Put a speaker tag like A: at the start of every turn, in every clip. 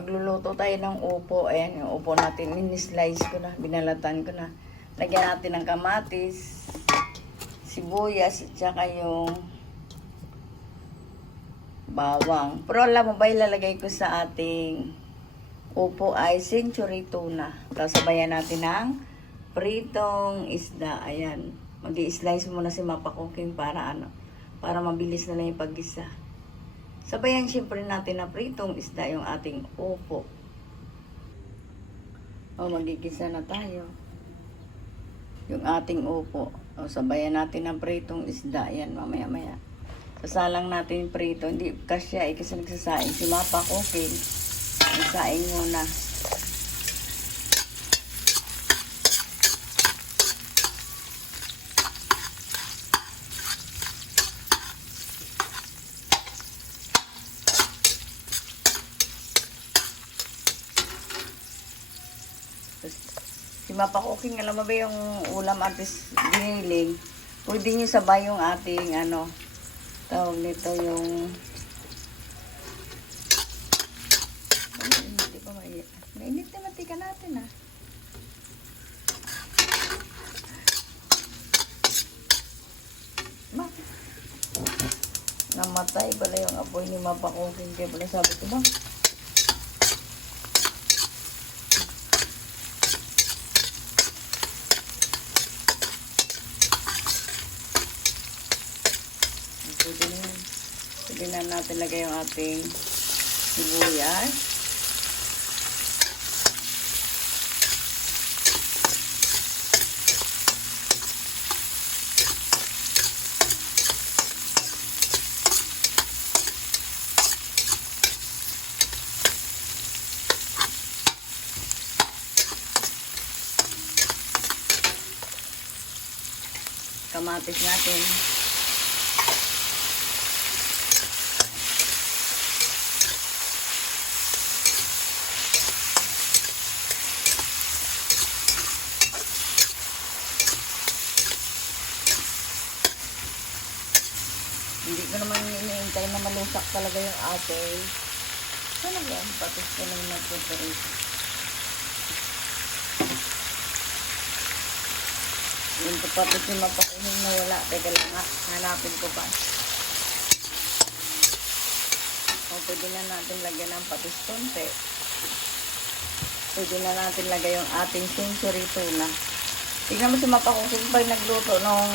A: Magluluto tayo ng upo. Ayan, yung upo natin. In-slice ko na. Binalatan ko na. Lagyan natin ng kamatis, sibuyas, at saka yung bawang. Pero alam mo ba, ilalagay ko sa ating upo ay century tuna. Tapos sabayan natin ng pritong isda. Ayan. mag slice muna si Mapa Cooking para ano, para mabilis na lang yung paggisa. Sabayan siyempre natin na pritong isda yung ating upo. O, magigisa na tayo. Yung ating upo. O, sabayan natin ng pritong isda. Yan, mamaya-maya. Sasalang natin yung prito. Hindi kasya eh, kasi nagsasaing. Si Mapa Cooking. Nagsaing muna. Tapos, Si Mapa Cooking, alam mo ba yung ulam artis giniling? Pwede nyo sabay yung ating ano, tawag nito yung hindi pa mainit. Mainit na matika natin ah. Bakit? Namatay pala yung apoy ni Mapa Cooking. Kaya pala sabi ko ba? Pwede na yun. Pwede na natin lagay yung ating sibuyas. Kamatis natin. Hindi ko naman iniintay na malusak talaga yung ating. Ano yan? Patis ko lang nagpunta rito. Yung patis yung mapakunin na wala. Teka lang nga. Hanapin ko pa. O, pwede na natin lagyan ng patis konti. Pwede na natin lagay yung ating century tuna. Tingnan mo si mapakusin pag nagluto nung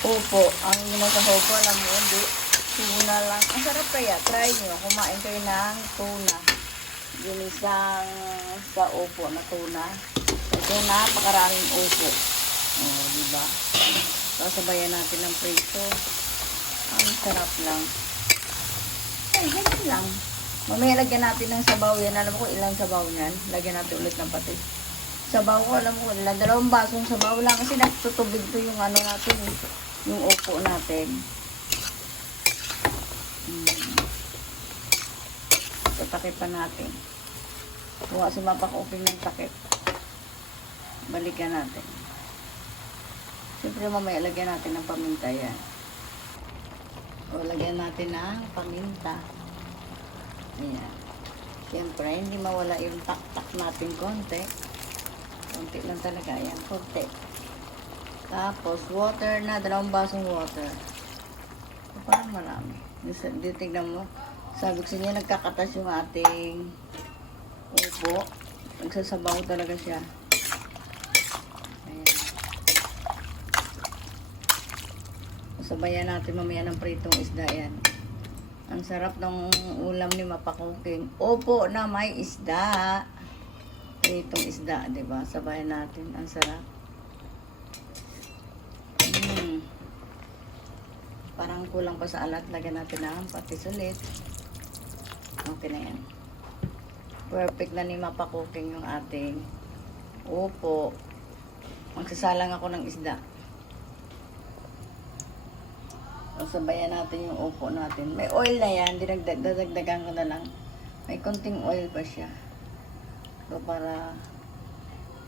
A: Opo, ang nasa hopo, alam mo, hindi. Tuna lang. Ang sarap kaya. Try nyo. Kumain kayo ng tuna. Ginisang sa opo na tuna. Ito napakaraming opo. O, oh, di ba? Sasabayan natin ng prito. Ang sarap lang. Ay, ganyan lang. Mamaya lagyan natin ng sabaw yan. Alam kung ilang sabaw yan. Lagyan natin ulit ng patis. Sabaw ko, alam mo, ilang dalawang basong sabaw lang. Kasi natutubig to yung ano natin. eh yung upo natin. Hmm. Tatakip pa natin. Kuha si mapakupin ng takip. Balikan natin. Siyempre mamaya lagyan natin ng paminta yan. O lagyan natin ng paminta. Ayan. Siyempre, hindi mawala yung tak-tak natin konti. Konti lang talaga. Ayan, konti. Tapos, water na, dalawang basong water. Parang marami. Dito, tignan mo. Sabi ko sa inyo, nagkakatas yung ating upo. Nagsasabaw talaga siya. Ayan. Sabayan natin mamaya ng pritong isda yan. Ang sarap ng ulam ni Mapakuking. Opo na may isda. Pritong isda, di ba? Sabayan natin. Ang sarap. Parang kulang pa sa alat. Lagyan natin ng patis ulit. Okay na yan. Perfect na ni Mapa Cooking yung ating upo. Magsasalang ako ng isda. Sabayan natin yung upo natin. May oil na yan. Dinagdag, dadagdagan ko na lang. May konting oil pa siya. So, para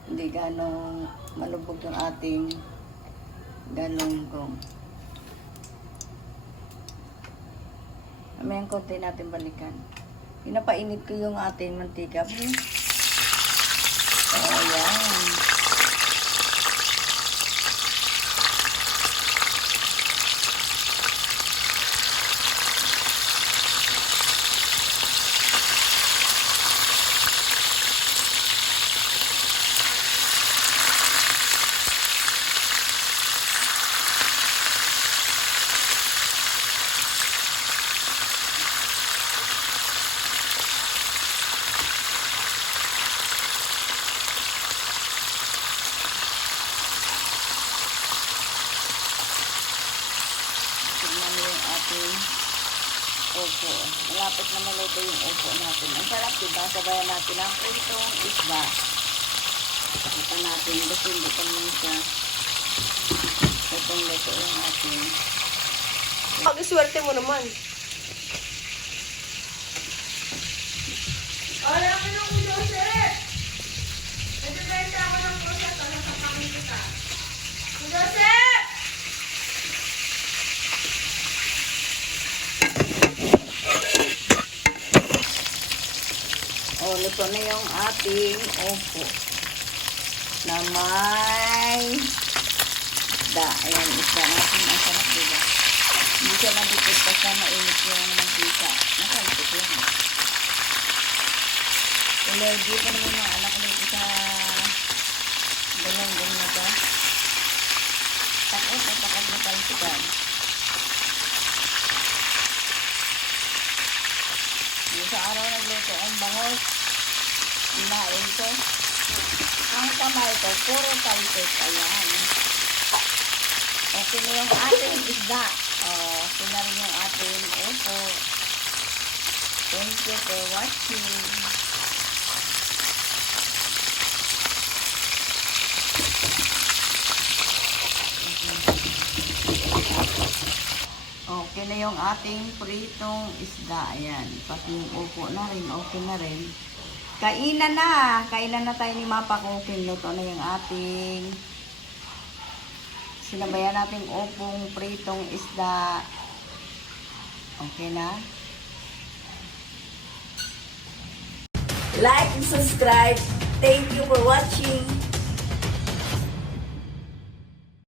A: hindi ganong malubog yung ating galunggong. Mamayang konti natin balikan. Pinapainit ko yung ating mantika. Hmm. So, ayan. Tignan ating upo. Malapit na maluto yung upo natin. Ang sarap, diba? Sabayan natin ang itong isda. Ito natin, pa naman siya. Itong luto yung ating.
B: Pag-swerte mo naman. Wala ka ng kudose! Nagbibenta ako ng pusa para sa pangin kita. Kudose!
A: Luto na yung ating upo. Na may da. Ayan, isda natin. Ang sarap, diba? Hindi siya madikit basta mainit yung mantika. Nakalipit lang. Allergy pa naman mga anak dito sa galong na ba? Takot na takot na talsikan. Yung sa araw nagluto ang bangos. Inain ko. Ang kamay ko, puro talsik. Ayan. Okay na yung ating isda. Oh, rin yung ating upo. Thank you for watching. Okay na yung ating pritong isda. Ayan. Pati yung upo na rin. Okay na rin. Kainan na. Kainan na tayo ni Mapa Cooking. Luto na yung ating sinabayan nating upong pritong isda. Okay na? Like and subscribe. Thank you for watching.